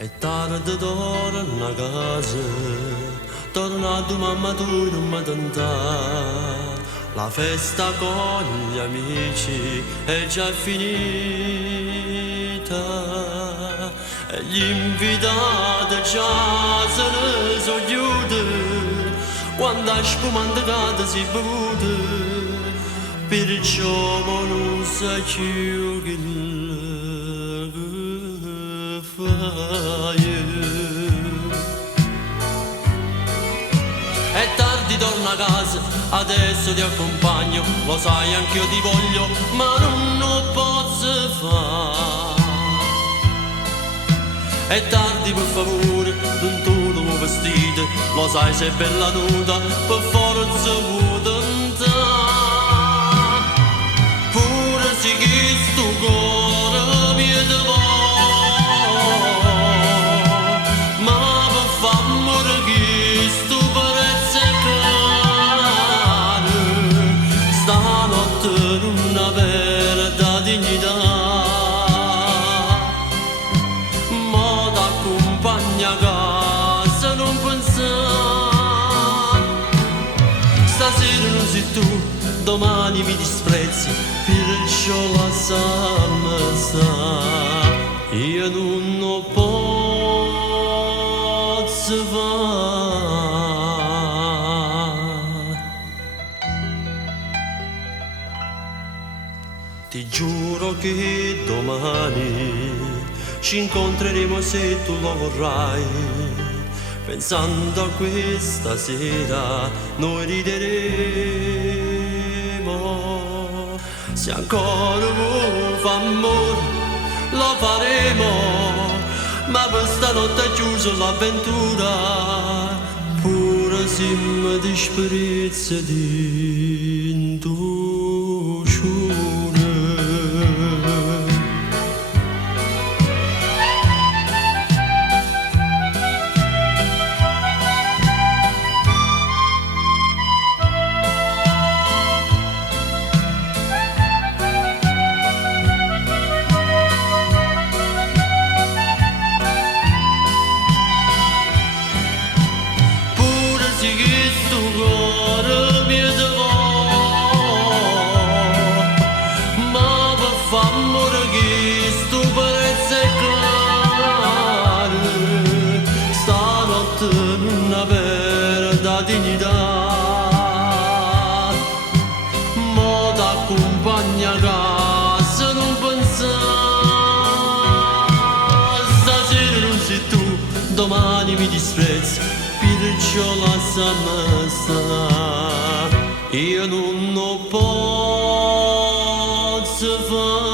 È tardi torna a casa, tornato mamma tu non mi tentà. La festa con gli amici è già finita e gli invitati già se ne sono chiusi. Quando la spumante cade si bevuta, perciò non sa più che fai. È tardi, torna a casa, adesso ti accompagno, lo sai anch'io ti voglio, ma non lo posso fare. È tardi per favore, non tu lo vestite, lo sai sei bella nuda, per forza vuoi tentare. Pure se chi sto cuore mi è da ma per famore chi sto prezzo caro, stanotte non avere da dignità. A casa non pensare, stasera non sei tu, domani mi disprezzi, perciò lasciami stare, io non lo posso fare. Ti giuro che domani ci incontreremo se tu lo vorrai, pensando a questa sera noi rideremo. Se ancora vuoi fa amore lo faremo, ma questa notte è chiusa l'avventura, pure se mi disprezza di indusciore. Famore che sto prezzo è caro, stanotte non avere da dignità, mo t'accompagna a casa non pensare, stasera non sei tu, domani mi disprezzi, perciò lasciami stare, io non lo posso fare.